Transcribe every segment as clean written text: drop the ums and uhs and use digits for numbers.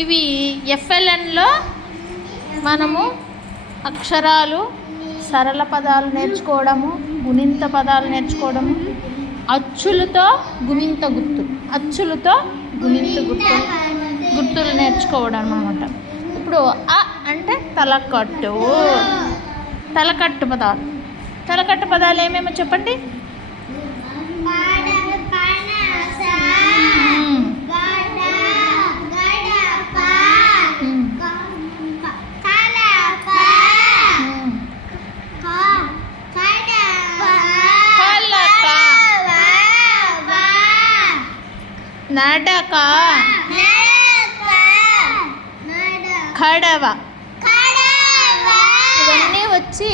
ఇవి ఎఫ్ఎల్ఎన్లో మనము అక్షరాలు, సరళ పదాలు నేర్చుకోవడము, గుణింత పదాలు నేర్చుకోవడము, అచ్చులతో గుణింత గుర్తులు, అచ్చులతో గుణింత గుర్తులు నేర్చుకోవడం అన్నమాట. ఇప్పుడు అ అంటే తలకట్టు, తలకట్టు పదాలు. తలకట్టు పదాలు ఏమేమో చెప్పండి. నడక, కడవ, ఇవన్నీ వచ్చి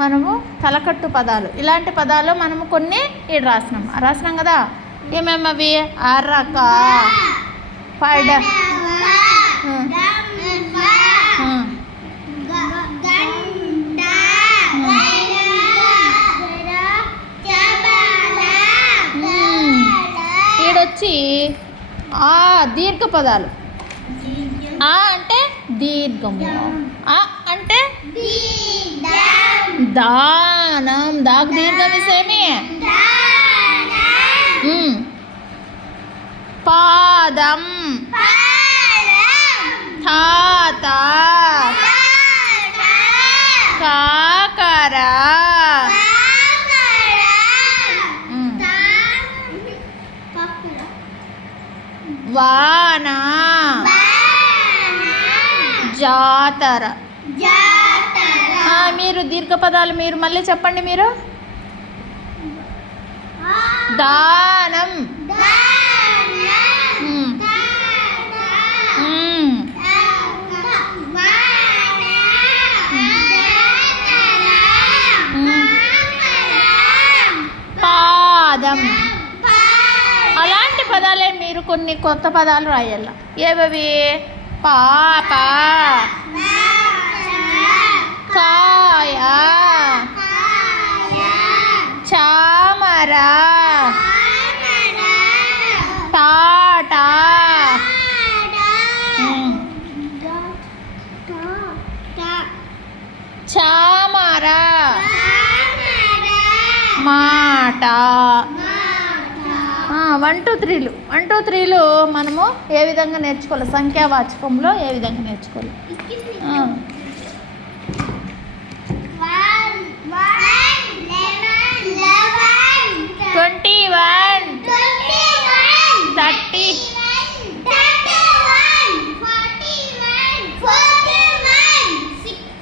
మనము తలకట్టు పదాలు. ఇలాంటి పదాలు మనము కొన్ని రాసినాం కదా. ఏమేమి అవి? అరక, పడ, ఈడొచ్చి ఆ దీర్ఘ పదాలు. ఆ అంటే దీర్ఘము, ఆ అంటే దానం, దాకు దీర్ఘం ఇసేమి. పాదం, తాత, కాకర, వాన, జాతర. మీరు దీర్ఘ పదాలు మీరు మళ్ళీ చెప్పండి. మీరు దానం, పాదం. అలాంటి పదాలే మీరు కొన్ని కొత్త పదాలు రాయాల. ఏవవి? పాప, కాయ, చామర, తాట, చామర, మాట. 1 2 3లు 1 2 3లు మనము ఏ విధంగా నేర్చుకోవాలి? సంఖ్యావాచకంలో ఏ విధంగా నేర్చుకోవాలి? 21 30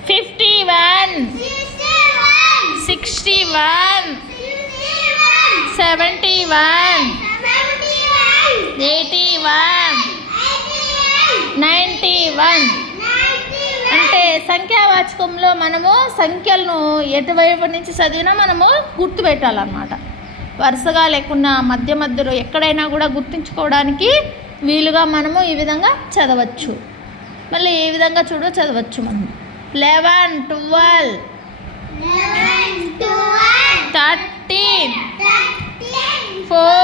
51 61 71 81 91. అంటే సంఖ్యావాచకంలో మనము సంఖ్యలను ఎటువైపు నుంచి చదివినా మనము గుర్తుపెట్టాలన్నమాట. వరుసగా లేకున్నా మధ్య మధ్యలో ఎక్కడైనా కూడా గుర్తుంచుకోవడానికి వీలుగా మనము ఈ విధంగా చదవచ్చు. మళ్ళీ ఈ విధంగా చదవచ్చు. మనం 11 12 13 14